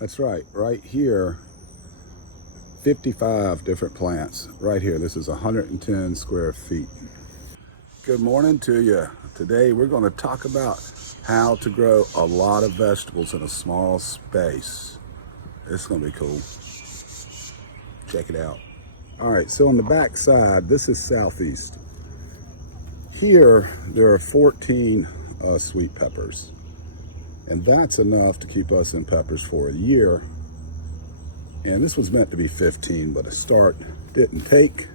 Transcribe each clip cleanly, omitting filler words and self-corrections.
That's right, right here, 55 different plants. Right here, this is 110 square feet. Good morning to you. Today we're going to talk about how to grow a lot of vegetables in a small space. It's going to be cool. Check it out. All right, so on the back side, this is southeast. Here, there are 14 sweet peppers. And that's enough to keep us in peppers for a year. And this was meant to be 15, but a start didn't take.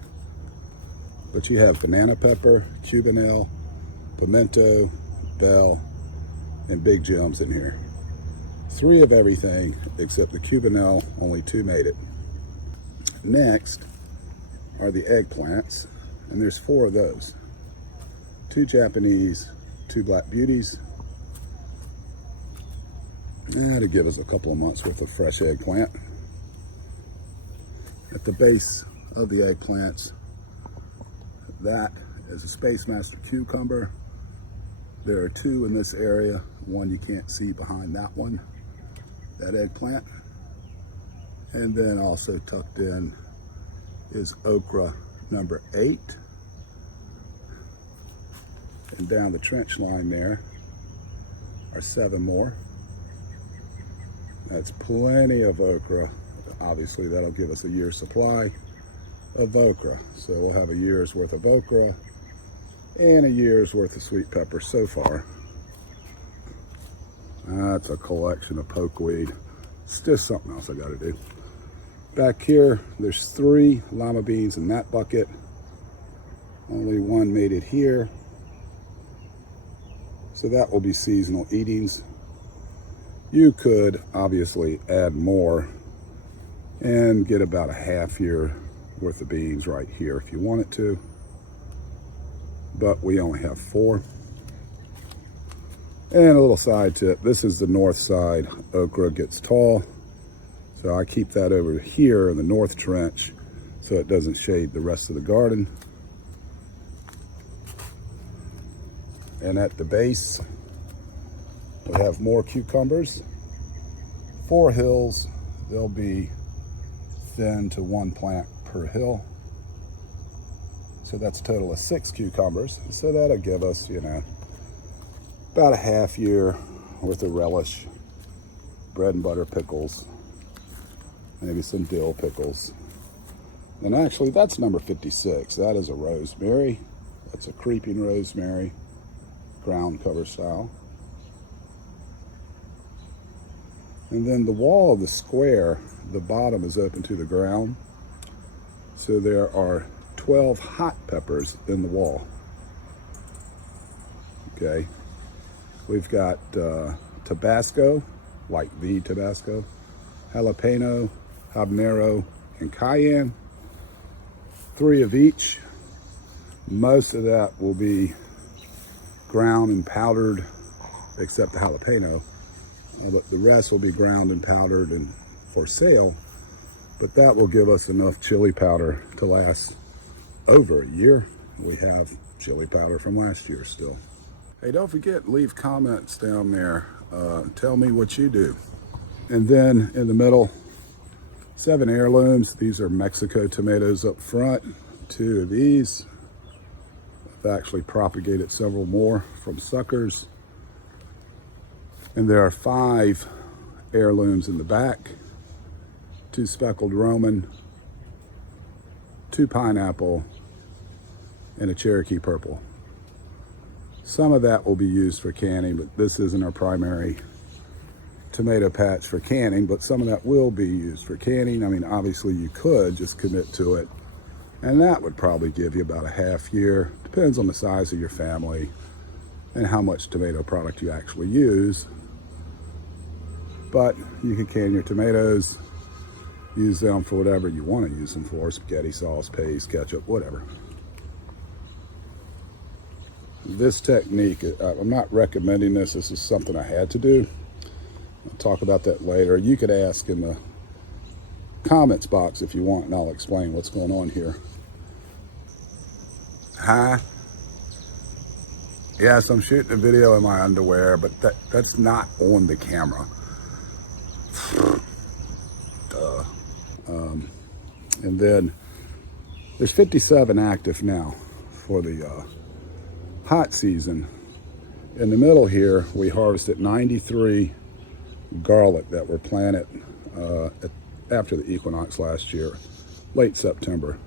But you have banana pepper, cubanelle, pimento, bell, and big gems in here. 3 of everything except the cubanelle, only 2 made it. Next are the eggplants, and there's 4 of those. 2 Japanese, 2 black beauties. That'll give us a couple of months worth of fresh eggplant. At the base of the eggplants, that is a Space Master cucumber. There are 2 in this area. One you can't see behind that one, that eggplant. And then also tucked in is okra number 8. And down the trench line there are 7 more. That's plenty of okra. Obviously that'll give us a year's supply of okra. So we'll have a year's worth of okra and a year's worth of sweet pepper so far. That's a collection of pokeweed. It's just something else I gotta do. Back here, there's 3 lima beans in that bucket. Only 1 made it here. So that will be seasonal eatings. You could obviously add more and get about a half year worth of beans right here if you wanted to. But we only have 4. And a little side tip, this is the north side. Okra gets tall. So I keep that over here in the north trench so it doesn't shade the rest of the garden. And at the base, we have more cucumbers. 4 hills, they'll be thin to 1 plant per hill. So that's a total of 6 cucumbers. So that'll give us, about a half year worth of relish, bread and butter pickles, maybe some dill pickles. And actually that's number 56. That is a rosemary. That's a creeping rosemary, ground cover style. And then the wall of the square, the bottom is open to the ground. So there are 12 hot peppers in the wall. Okay. We've got Tabasco, like the Tabasco, jalapeno, habanero, and cayenne. 3 of each. Most of that will be ground and powdered, except the jalapeno. But the rest will be ground and powdered and for sale. But that will give us enough chili powder to last over a year. We have chili powder from last year still. Hey, don't forget, leave comments down there. Tell me what you do. And then in the middle, 7 heirlooms. These are Mexico tomatoes up front. 2 of these. I've actually propagated several more from suckers. And there are 5 heirlooms in the back, 2 speckled Roman, 2 pineapple, and a Cherokee purple. Some of that will be used for canning, but this isn't our primary tomato patch for canning, but some of that will be used for canning. I mean, obviously you could just commit to it, and that would probably give you about a half year. Depends on the size of your family and how much tomato product you actually use. But you can can your tomatoes, use them for whatever you want to use them for, spaghetti sauce, paste, ketchup, whatever. This technique, I'm not recommending this. This is something I had to do. I'll talk about that later. You could ask in the comments box if you want, and I'll explain what's going on here. Hi. Yes, I'm shooting a video in my underwear, but that's not on the camera. And then there's 57 active now for the hot season. In the middle here, we harvested 93 garlic that were planted after the equinox last year, late September.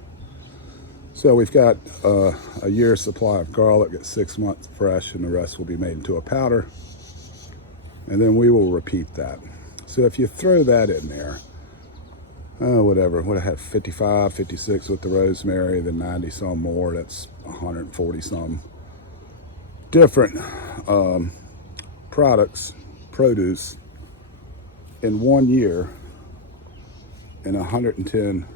So we've got a year's supply of garlic at 6 months fresh, and the rest will be made into a powder. And then we will repeat that. So if you throw that in there, whatever, what I have 55, 56 with the rosemary, then 90 some more, that's 140 some different produce in 1 year in 110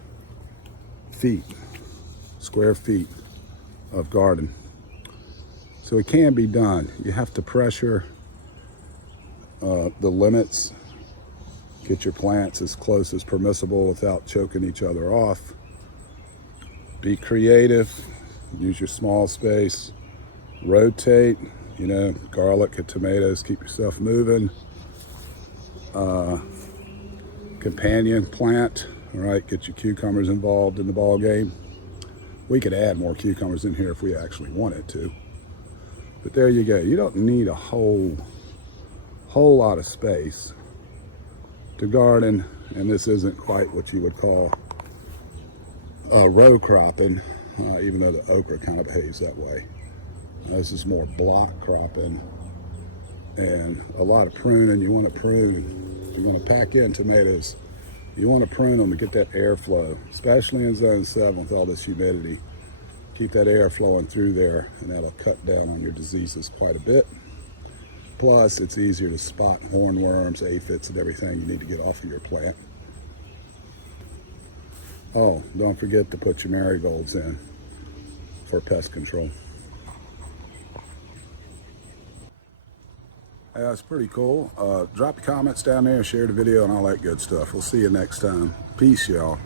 square feet of garden. So it can be done. You have to pressure the limits, get your plants as close as permissible without choking each other off. Be creative, use your small space, rotate, you know, garlic and tomatoes, keep yourself moving. Companion plant, all right, get your cucumbers involved in the ball game. We could add more cucumbers in here if we actually wanted to. But there you go. You don't need a whole lot of space to garden, and this isn't quite what you would call row cropping, even though the okra kind of behaves that way. This is more block cropping and a lot of pruning. You want to prune, if you want to pack in tomatoes, you want to prune them to get that airflow, especially in zone 7 with all this humidity. Keep that air flowing through there, and that'll cut down on your diseases quite a bit. Plus, it's easier to spot hornworms, aphids, and everything you need to get off of your plant. Oh, don't forget to put your marigolds in for pest control. Yeah, it's pretty cool. Drop your comments down there, share the video, and all that good stuff. We'll see you next time. Peace, y'all.